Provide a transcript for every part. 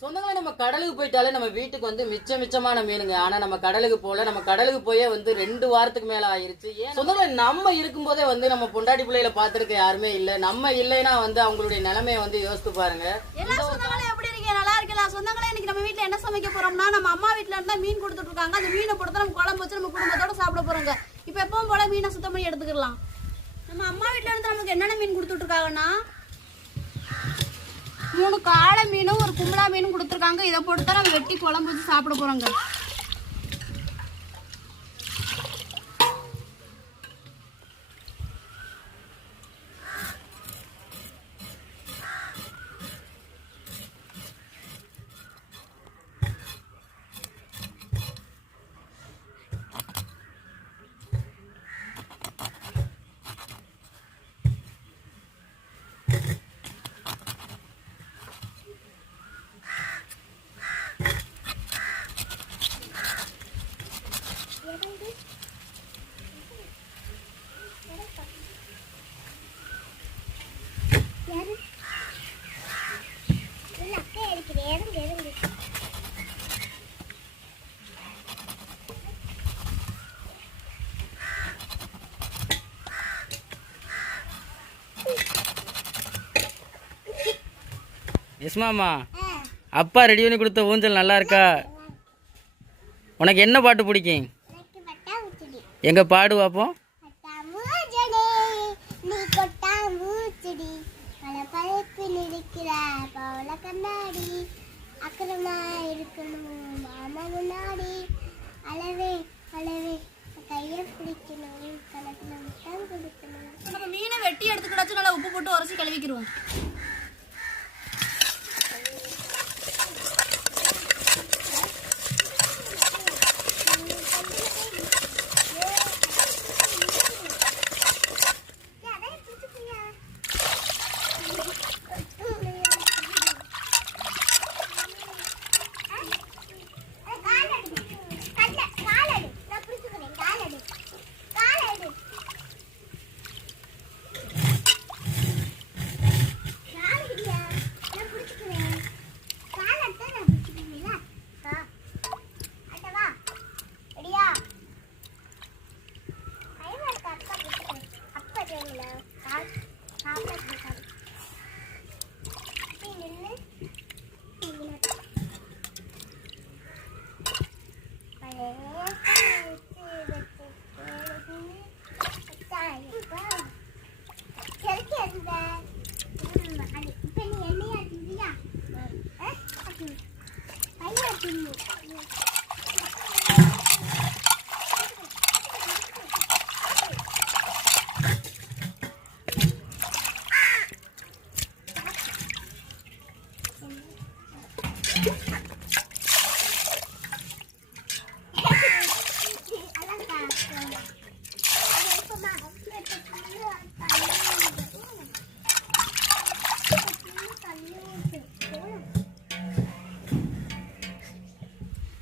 சொந்தங்களே நம்ம கடலுக்கு போயிட்டாலே நம்ம வீட்டுக்கு வந்து மிச்ச மிச்சமான மீனுங்க. ஆனா நம்ம கடலுக்கு போல நம்ம கடலுக்கு போயே வந்து ரெண்டு வாரத்துக்கு மேல ஆயிருச்சு. ஏன் சொந்தங்களே நம்ம இருக்கும்போதே வந்து நம்ம பொண்டாட்டி பிள்ளைகளை பார்த்துருக்க யாருமே இல்ல. நம்ம இல்லைன்னா வந்து அவங்களுடைய நிலைமையை வந்து யோசித்து பாருங்க. நல்லா இருக்கலாம் சொந்தங்களே இன்னைக்கு நம்ம வீட்ல என்ன சமைக்க போறோம்னா நம்ம அம்மா வீட்ல இருந்தா மீன் கொடுத்துட்டு இருக்காங்க. அந்த மீனை கொடுத்து நம்ம குழம்பு வச்சு நம்ம குடும்பத்தோட சாப்பிட போறோங்க. இப்போ எப்பவும் போல மீனை சுத்தம் பண்ணி எடுத்துக்கலாம். நம்ம அம்மா வீட்ல இருந்து நமக்கு என்னென்ன மீன் கொடுத்துட்டு இருக்காங்கன்னா மூணு காளை மீனும் ஒரு கும்பலா மீனும் கொடுத்துருக்காங்க. இதை போட்டு தான் நாங்கள் வெட்டி குழம்பு வச்சு சாப்பிட போறோங்க. இஸ்மாமா அப்பா ரெடி பண்ணி கொடுத்த ஊஞ்சல் நல்லா இருக்கா உனக்கு என்ன பாட்டு பிடிக்கும்? எங்க பாடு பார்ப்போம் கண்ணாடி இருக்கணும் முன்னாடி அளவே அளவே கையை நம்ம மீனை வெட்டி எடுத்துக்கிட்டாச்சும் நல்லா உப்பு போட்டு உரைச்சி கழுவிக்கிறோம்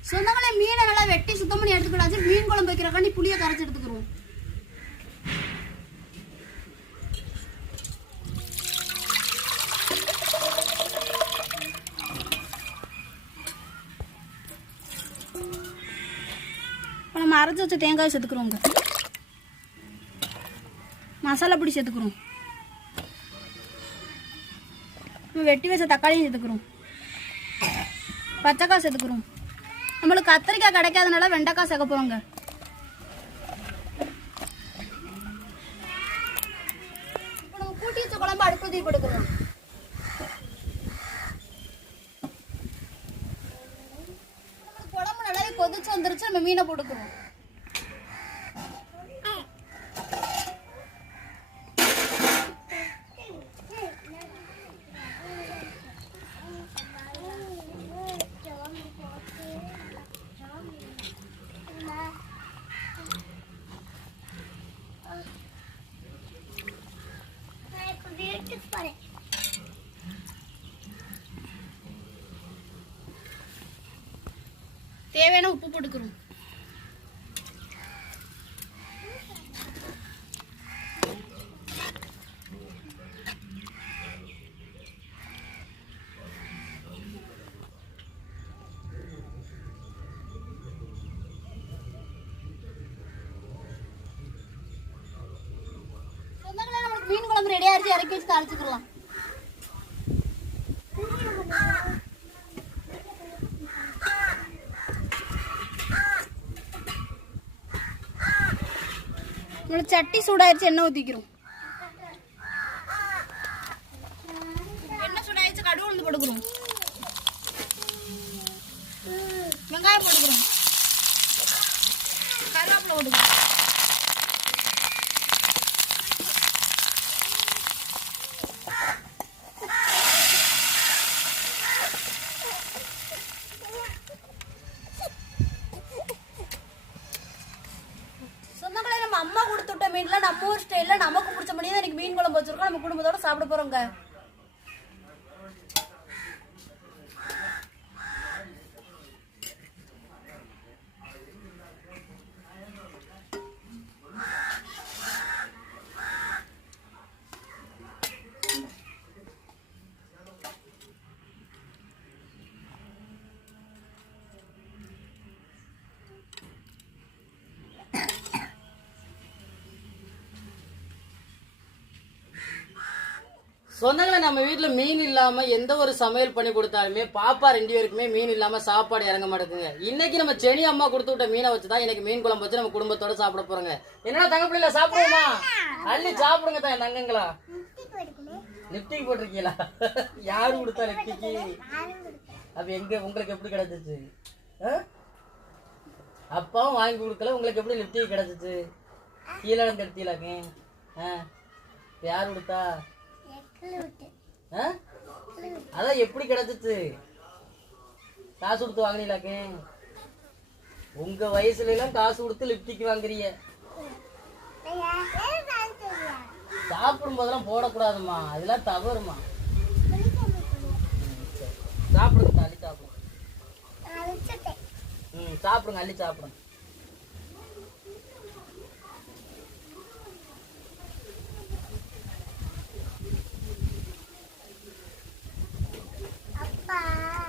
சொந்தங்களே மீனை நல்லா வெட்டி சுத்தம் பண்ணி எடுத்துக்கிடாச்சு மீன் குழம்பு வைக்கிறக்காண்டி புளியை கரைச்சி எடுத்துக்கிறோம் இப்போ நம்ம அரைச்சி வச்ச தேங்காய் சேர்த்துக்கிறோங்க மசாலா பொடி சேர்த்துக்கிறோம் வெட்டி வச்ச தக்காளியும் சேர்த்துக்கிறோம் பச்சைக்காய் சேர்த்துக்கிறோம் நம்மளுக்கு கத்திரிக்காய் கிடைக்காதனால வெண்டைக்காய் சேர்க்க போறோங்க. கூட்டி வச்ச குழம்பு அடுப்பு தீ போட்டுக்கிறோம் குழம்பு நல்லாவே கொதிச்சு வந்துருச்சு நம்ம மீனை போட்டுக்கிறோம். தேவையான உப்பு போட்டுக்கிறோம். மீன் குழம்பு ரெடியாக இறக்கி வச்சு தாளிச்சுக்கலாம் நம்மளுக்கு சட்டி சூடாயிருச்சு எண்ணெய் ஊற்றிக்கிறோம் எண்ணெய் சூடாயிருச்சு கடுகு உளுந்து போட்டுக்கிறோம் வெங்காயம் போட்டுக்கிறோம் கருவேப்பிலை போட்டுக்கிறோம் சொந்தங்களே நம்ம அம்மா கொடுத்து விட்ட மீன்ல நம்ம ஊர் ஸ்டைல்ல நமக்கு பிடிச்ச மணி தான் இன்னைக்கு மீன் குழம்பு வச்சிருக்கோம் நம்ம குடும்பத்தோட சாப்பிட போறோங்க சொந்தங்களை நம்ம வீட்டில் மீன் இல்லாம எந்த ஒரு சமையல் பண்ணி கொடுத்தாலுமே பாப்பா ரெண்டு பேருக்குமே மீன் இல்லாம சாப்பாடு இறங்க மாட்டேங்குங்க இன்னைக்கு நம்ம செனி அம்மா கொடுத்து விட்ட மீனை வச்சுதான் இன்னைக்கு மீன் குழம்பு வச்சு நம்ம குடும்பத்தோட சாப்பிட போறோங்க. என்னடா தங்க பிள்ளைல சாப்பிடுவோமா? அள்ளி சாப்பிடுங்க தான் தங்கங்களா. லிப்டிக் போட்டிருக்கீங்களா? யார் கொடுத்தா லிப்டிக்கு அப்ப எங்க உங்களுக்கு எப்படி கிடைச்சிச்சு? ஆ? அப்பாவும் வாங்கி கொடுக்கல உங்களுக்கு எப்படி லிப்டிக் கிடைச்சிச்சு? கீழே இருந்து ஆ? யார் கொடுத்தா? அதான் எப்படி கிடைச்சிச்சு? காசு கொடுத்து வாங்கினீங்களாக்கு? உங்க வயசுல எல்லாம் காசு கொடுத்து லிப்டிக் வாங்குறீங்க. சாப்பிடும் போதெல்லாம் போடக்கூடாதுமா அதெல்லாம் தவறுமா சாப்பிடுங்க அள்ளி சாப்பிடுங்க. ம் சாப்பிடுங்க அள்ளி சாப்பிடுங்க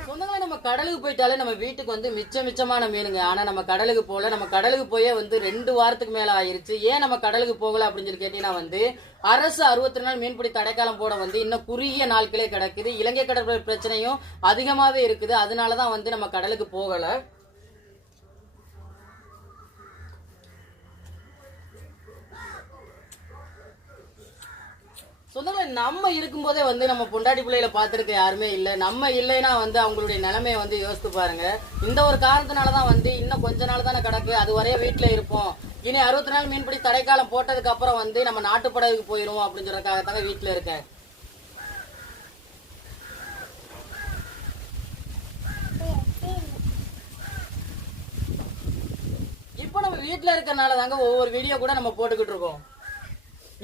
சொந்தங்களே நம்ம கடலுக்கு போயிட்டாலே நம்ம வீட்டுக்கு வந்து மிச்ச மிச்சமான மீனுங்க. ஆனா நம்ம கடலுக்கு போகல. நம்ம கடலுக்கு போயே வந்து ரெண்டு வாரத்துக்கு மேல ஆயிருச்சு. ஏன் நம்ம கடலுக்கு போகல அப்படின்னு சொல்லி கேட்டீங்கன்னா வந்து அரசு அறுபத்தி நாள் மீன்பிடி தடைக்காலம் போட வந்து இன்னும் குறுகிய நாட்களே கிடக்குது. இலங்கை கடற்படை பிரச்சனையும் அதிகமாவே இருக்குது. அதனாலதான் வந்து நம்ம கடலுக்கு போகல. சொந்தங்களை நம்ம இருக்கும்போதே வந்து நம்ம பொண்டாட்டி பிள்ளைகளை பார்த்துருக்க யாருமே இல்லை. நம்ம இல்லைன்னா வந்து அவங்களுடைய நிலைமையை வந்து யோசித்து பாருங்க. இந்த ஒரு காரணத்தினால தான் வந்து இன்னும் கொஞ்ச நாள் தானே கிடக்கு. அது வரைய வீட்டில் இருப்போம். இனி அறுபத்தி நாள் மீன்பிடி தடைக்காலம் போட்டதுக்கு அப்புறம் வந்து நம்ம நாட்டுப்படகுக்கு போயிடுவோம் அப்படின்னு சொல்றதுக்காக தாங்க வீட்டில் இருக்கேன். இப்போ நம்ம வீட்டில் இருக்கறனால தாங்க ஒவ்வொரு வீடியோ கூட நம்ம போட்டுக்கிட்டு இருக்கோம்.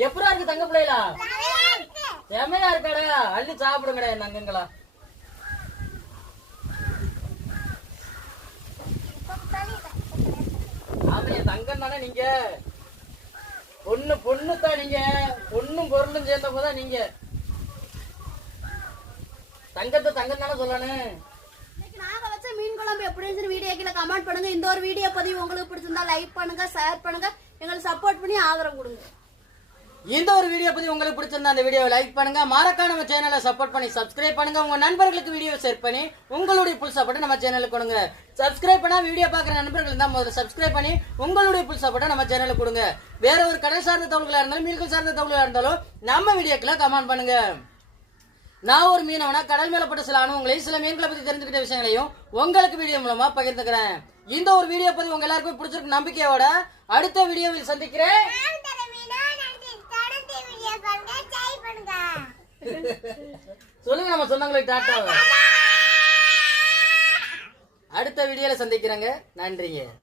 எப்படா இருக்கு தங்க பிள்ளைகளா? செமையா இருக்காடா? அள்ளி சாப்பிடுங்கடா என் தங்கங்களா ஆமா என் தங்கம் தானே நீங்க? பொண்ணு பொண்ணு தான் நீங்க. பொண்ணும் பொருளும் சேர்ந்த தான் நீங்க. தங்கத்தை தங்கம் தானே சொல்லணும் இன்னைக்கு நாங்க வச்ச மீன் குழம்பு எப்படின்னு இருந்துச்சு வீடியோ கீழே கமெண்ட் பண்ணுங்க. இந்த ஒரு வீடியோ பதிவு உங்களுக்கு பிடிச்சிருந்தா லைக் பண்ணுங்க ஷேர் பண்ணுங்க. எங்களுக்கு சப்போர்ட் பண்ணி ஆதரவு கொடுங்க. இந்த ஒரு வீடியோ பத்தி உங்களுக்கு பிடிச்சிருந்தா அந்த வீடியோவை லைக் பண்ணுங்க. மறக்காம நம்ம சேனலை சப்போர்ட் பண்ணி சப்ஸ்கிரைப் பண்ணுங்க. உங்க நண்பர்களுக்கு வீடியோ ஷேர் பண்ணி உங்களுடைய புல் சப்போர்ட்டை நம்ம சேனலுக்கு கொடுங்க. சப்ஸ்கிரைப் பண்ணா வீடியோ பார்க்குற நண்பர்கள் தான் முதல்ல சப்ஸ்கிரைப் பண்ணி உங்களுடைய புல் சப்போர்ட்டை நம்ம சேனலுக்கு கொடுங்க. வேற ஒரு கடல் சார்ந்த தகவல்களா இருந்தாலும் மீன்கள் சார்ந்த தகவல்களா இருந்தாலும் நம்ம வீடியோக்குள்ள கமெண்ட் பண்ணுங்க. நான் ஒரு மீனவனா கடல் மேலப்பட்ட சில அனுபவங்களையும் சில மீன்களை பத்தி தெரிஞ்சுக்கிட்ட விஷயங்களையும் உங்களுக்கு வீடியோ மூலமா பகிர்ந்துக்கிறேன். இந்த ஒரு வீடியோ பத்தி உங்க எல்லாருக்கும் பிடிச்சிருக்கு நம்பிக்கையோட அடுத்த வீடியோவில் சந்திக்கிறேன். சொல்லுங்க நம்ம சொந்தங்களுக்கு டாட்டா அடுத்த வீடியோல சந்திக்கிறேங்க. நன்றிங்க.